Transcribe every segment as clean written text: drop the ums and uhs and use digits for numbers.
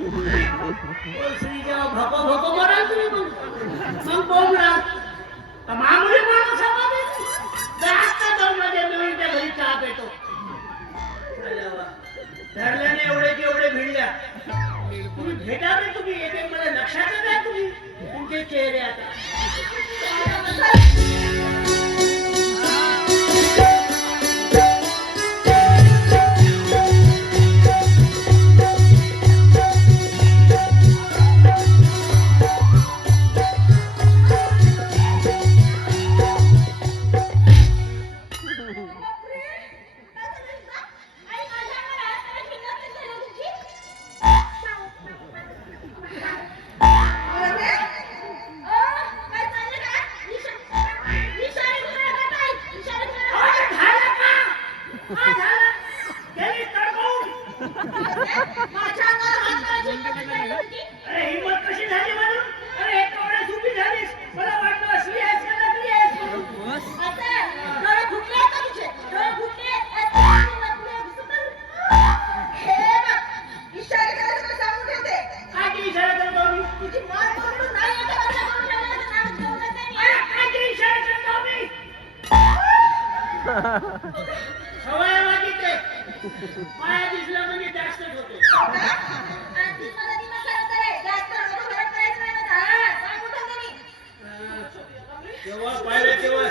जेव्हा भको भको माराल तुम्ही मग बोलला मामुली माणूस आता जाऊन माझ्या नवीनच्या घरी चहा पेतो धरल्याने एवढे की एवढे भिडल्या तुम्ही भेटा रे तुम्ही एक एक मला लक्षात द्या तुम्ही तुमचे चेहरे आता सवय मागितले माया दिसला म्हणजे जास्तच होते तेव्हा पाहिलं तेव्हा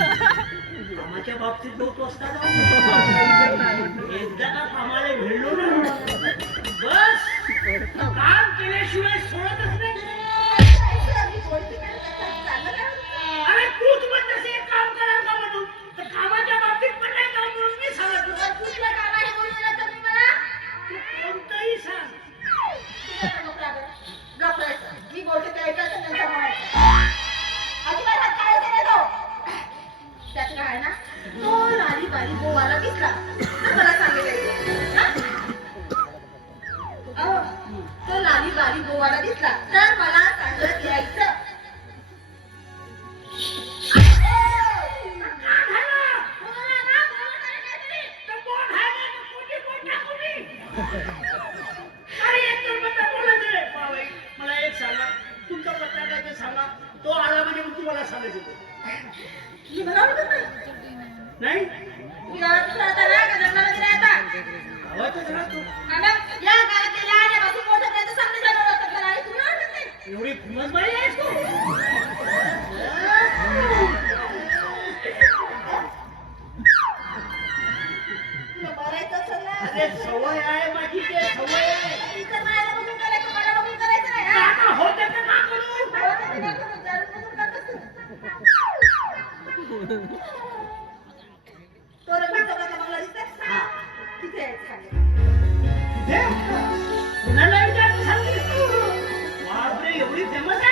कामाच्या बाबतीत लोक असतात एकदा का कामाला भिडलो ना बस काम केल्याशिवाय सोडतच नाही. अरे तूच म्हणतेस एक काम करायला का म्हणून तर कामाच्या बाबतीत पण नाही काम म्हणून मी सांगत दिसला तर मला सांगायचं हा? अहो, तो लाली बाली गोवाला दिसला तर मला सांगत यायचं. मला एक सांगा, तुमचा पत्ता काय ते सांगा. तो आला म्हणजे मग तुम्हाला सांगायचं मी म्हणालो नाही. मी गावात राहता ना का जंगलामध्ये राहता? गावातच राहतो. मॅडम, या गावात गेल्या आल्यापासून मोठं त्याचं सामने झालं होतं मला आणि तुम्ही ओळखत नाही. एवढी फेमस बाई आहेस तू. तुला मारायचं असेल ना? अरे सवय आहे माझी, ते सवय आहे. इतर बायाला बघून करायचं, मला बघून करायचं नाही, हा? आता होते तर का करू? हो, तर मी काय करू? जाणून-बुजून करतोस तू. तो रंगीत चौकातला बंगला दिसतोय? हा. तिथे यायचं सांगेल. हे? कुणाला विचारलं सांगतेस तू? बापरे, एवढी फेमस आहे?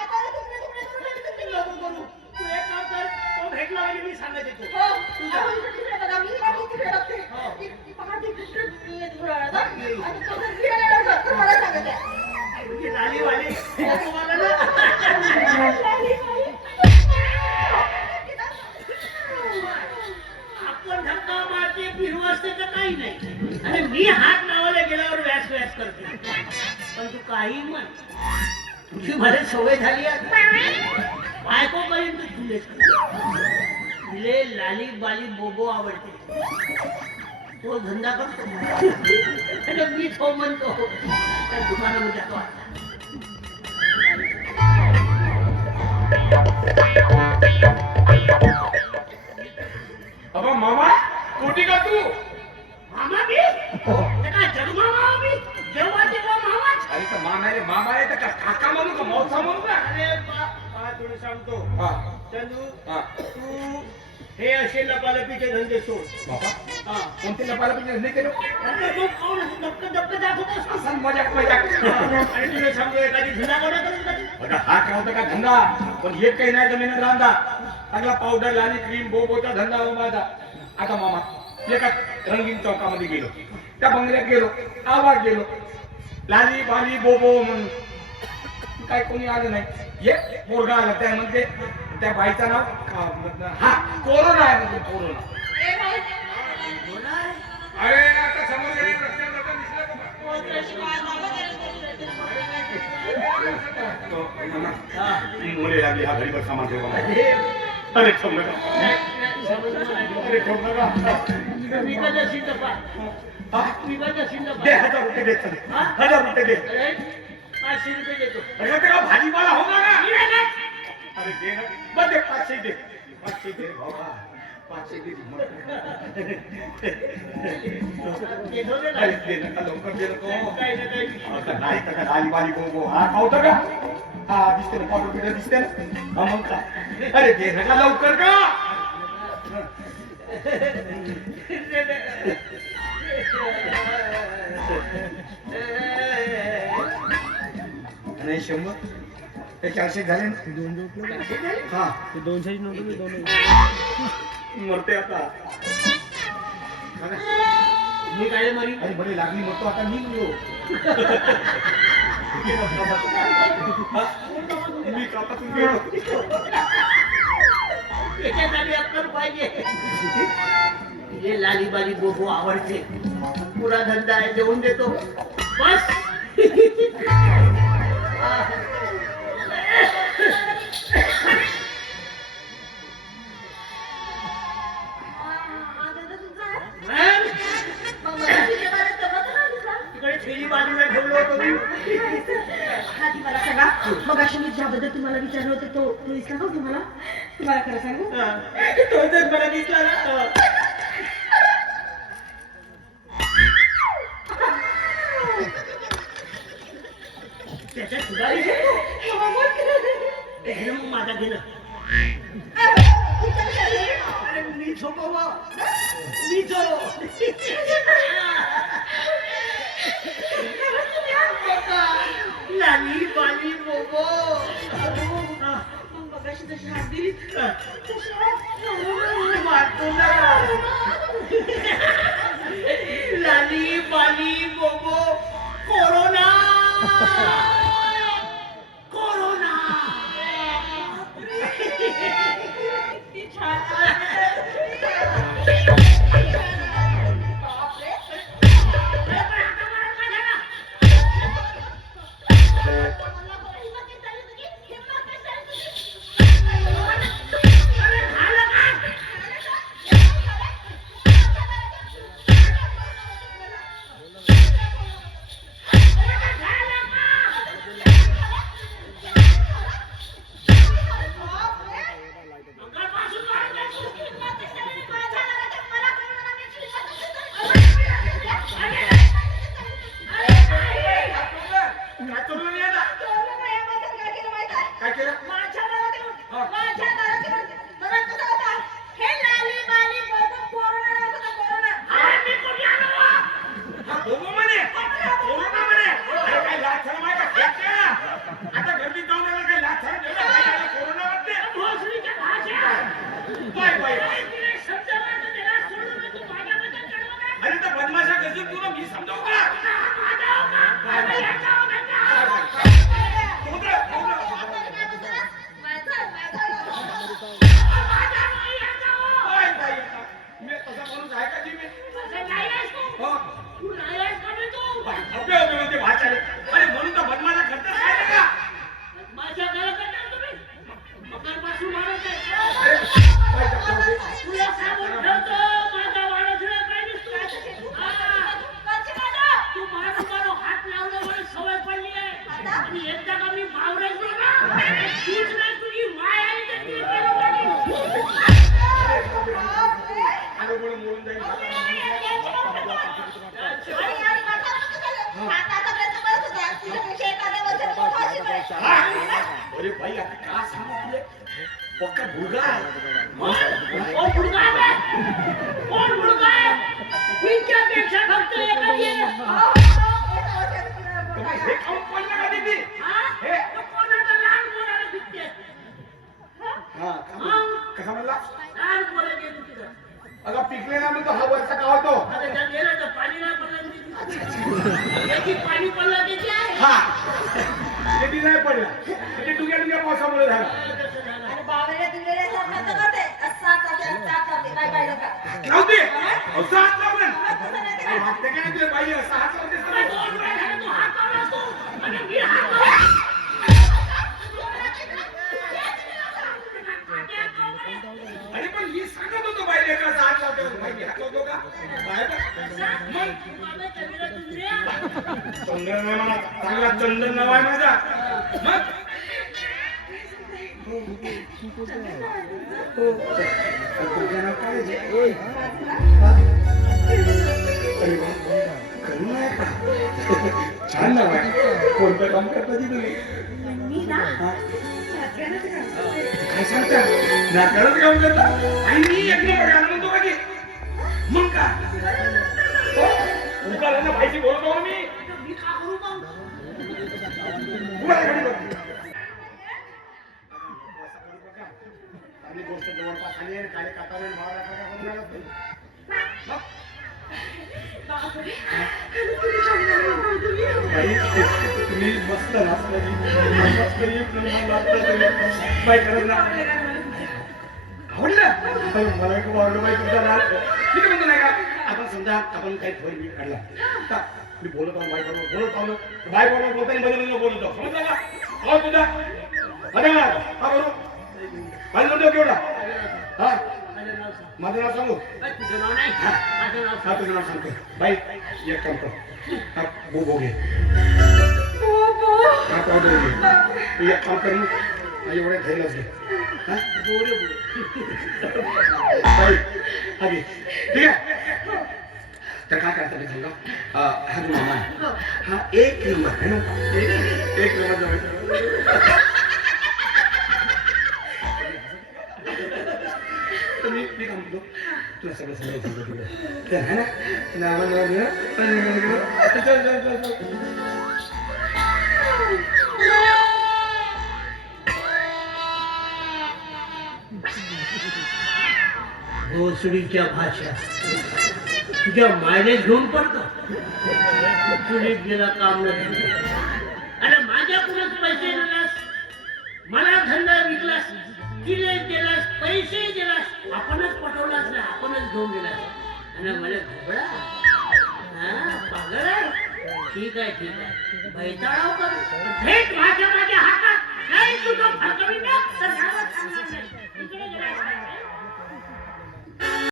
आता तुकडे करून नको करू. तू एक काम कर, तो भेटला म्हणजे मी सांगत येतो. हो, अहो, इकडे तिकडे बघा, मी तिकडे बघते. हो. ती पहाटे तिकडे मी येत घोडाळा जा. आणि तो जर फिरायला लागला तर मला सांगत आहे. तुझी लालीवाली, तुम्हाला ना. आपण धक्का मारते, फिरू असते तर काही नाही. आणि मी हात लावायला गेल्यावर व्यास व्यास करते. पण तू काही म्हण, तुझी मला सवय झाली आहे. बायको पर्यंत तुलेच तिले लाली बाली बोबो आवडते. तो धंदा करतो आणि मीच हो म्हणतो. त्या दुकानामध्ये जातो आता. अबा मामा कोटी का तू मामा मी ते काय जगमामा मी जेव्हा तेव्हा मामाच. अरे तर मामा आहे तर का काका म्हणू का मौसा म्हणू का अरे बा तुला सांगतो हा चंदू, हा तू हे असे लपालपीचे धंदे सोड. बाबा हा. कोणते लपाला पण नाही केलं आता तू खाऊन धक्क दाखवतोस. असं मजाक मजाक आणि तुला सांगतो एखादी धुना गोडा करून जाते. बघा हा काय होता का धंदा पण एक काही नाही जमीन रांदा चांगला पावडर लाली क्रीम बोबोचा धंदा हो माझा. आता मामा एका रंगीन चौकामध्ये गेलो त्या बंगल्यात गेलो आवाज गेलो लाली बाली बोबो म्हणून काय कोणी आलं नाही. एक पोरगा आला त्या म्हणजे त्या बाईचं नाव हा कोरोना आहे म्हणजे कोरोना. ए भाई, अरे आता समोर गेलं रस्त्यावर जाता दिसलं का? हा. मुले लागली हा घरी बसा माझे अरे अरे ठेव नका अरे ठेव नका मी कधी शिंदपा हा? मी कधी शिंदपा दे 1000 रुपये दे चल. हा? 1000 रुपये दे. अरे 500 रुपये देतो. अरे तेरा भाजीपाला होणार ना अरे दे ना बस दे 500 दे 500 दे बाबा 500 दे देतो दे ना. अरे दे नका लवकर दे नको काय नाही, काय नाही. आता नाही तर का लाली बाली गो हा खावतं का हा दिसते ना पावडर पिढ्या दिसते ना हा मग का अरे दे नका लवकर का नाही 100 ते 400 झाले ना हा ते 200 ची नोट होती, 200. मरते आता मी काय मरी अरे बरी लागली मरतो आता मी गेलो मी कापातून गेलो त्याच्यासाठी अक्कल पाहिजे. हे लालीबाली बोबो आवडते. पुरा धंदा आहे, देऊन देतो बस. तिकडे थैली बाजूला ठेवलं होतं मी. मग अशी मी ज्याबद्दल तुम्हाला विचारलं होतं तो दिसला का तुम्हाला खरं सांगू हा. तो जर मला दिसला ना त्याच्या सुधारी हे मग माझा घेणं. अरे मीच हो बाबा, मीच हो. लाली बाली बोबो. मग अशी जशी हात दिली तशी हात मारतो ना. लाली पाली बोबो कोरोना कोरोना. किती छान बापरे. काय केलं? माझ्या दारात येऊन म्हणत होता, हे लाली बाली बघू कोरोना नाव होतं, कोरोना. मी कुठे आलो? हा बोबो म्हणे कोरोना म्हणे. अरे काय लाथार माय का खेळते? आता गर्दीत जाऊन आला काय लाथार जेवढा काय आला कोरोना वाटते? भोसडीच्या भाषा. Bye bye. काय तिने शब्द वाटत त्याला सोडून तू माझ्याबद्दल चढवू नये. अरे तर बदमाशा कशी तुला मी समजावू का? Bye bye. मी तसा माणूस आहे का जी मी? हो. अबे अबे ते भाषा रे. अरे म्हणून तर बदमाशा करतात काय रे का? माझ्या घरात येणार तुम्ही? मकरपासून मारत आहे. अरे काय जाऊ दे. तुला सांगून ठेवतो, माझा वाढदिवस काय दिसतो? तू मारू हात लावल्यामुळे सवय पडली आहे. आणि एकदा का मी बावरायचो ना, तूच नाही तुझी माय आणि ते ती बरोबर. अरे बोल मोडून जाईल. हा? अरे भाई आता का सांगू तुले? पक्का भुगा आहे. कोण मुलगा आहे? कोण मुलगा आहे? तुमच्यापेक्षा फक्त एकच आहे. तर मग हे खाऊन पडलं का तिथे? हा? हे? तो कोणाचा लहान मुलाला दिसते. हा का म्हण- कसा म्हणला? लहान मुलं येत तिथं. अगं पिकलेला म्हणतो हा वरचा का होतो? आता जर गेलं तर पाणी नाही पडलं तर तिथे. याची पाणी पडलं त्याची आहे. हा ते बी नाही पडला ते डुग्या डुग्या पावसामुळे झाला. कसं झालं? आणि बावळ्या दिलेल्या सारखं करते. असा चालते काय पाहिलं का? लावते असं हात लावलं. अरे वाटतं का नाही तुला पाहिजे असं हात लावतेस काय का? दोन वेळा झालं तू हात लावलास तू. आणि मी हात लावला. अरे पण मी सांगत होतो बाई लेकराचा हात लावतो बाई हात लावतो का? बाहेर मग बाबा कबीरा तुझ्या. चंदन नाही म्हणा चांगला चंदन नाव आहे माझा. मग तुझं नाव काय आहे? अरे वा. करुणा आहे का? छान नाव आहे. कोणतं काम करता ती तुम्ही? मी ना हा? नाचगाणं करते. काय सांगता? नाकालाच काम करता? आणि मी एक नंबर गाणं म्हणतो का की? मग का? उकालांना पाहिजे बोलतो ना मी. मी का करू मग? उभा राहा गाडीवर. आपली गोष्ट जवळपास आली आहे. काळे कातावर मावळा का करून राहिला तुम्ही? मग? बाई, तुम्ही मस्त नाचता की. मस्त एक नंबर नाचता तुम्ही. काय करत ना? आवडलं? अरे मला खूप आवडलं बाई तुमचा नाच. किती म्हणतो नाही का? आपण समजा आपण काही थोडी मी काढला. आता मी बोलत आहो बाई बरोबर बोलत आहो. बाई बरोबर बोलताना मध्ये बोलत आहो. समजलं का? हो तुझा अरे हा बरोबर माझं म्हणतो केवढा हा माझं नाव सांग. माझं नाव सांगू काय तुझं नाव नाही? माझं नाव हा सांग. तुझं नाव सांगतो बाई एक काम कर हा बोबो घे हा पावडर घे तू एक काम कर मग एवढ्या घ्यायलाच घे हा गोरे गोरे. बाई हा घे ठीक आहे तर काय करायचं मी सांगा हा जो मामा आहे हा एक नंबर आहे ना एक नंबर जवळ मी काम करतो तुला सगळं सांगायचं आहे ना नाव चल चल चल चल भोसडीच्या भाषा तुझ्या मायलेज घेऊन पडतो चुलीत गेला काम नाही अरे माझ्याकडूनच पैसे दिलास मला धंदा विकलास तिले दिलास पैसे दिलास आपणच पटवलास ना आपणच घेऊन दिलास आणि मला घोबडा हा पागल आहे ठीक आहे बैताळाव कर भेट माझ्या हातात नाही तुझं फरकवी ना तर नावं सांगणार नाही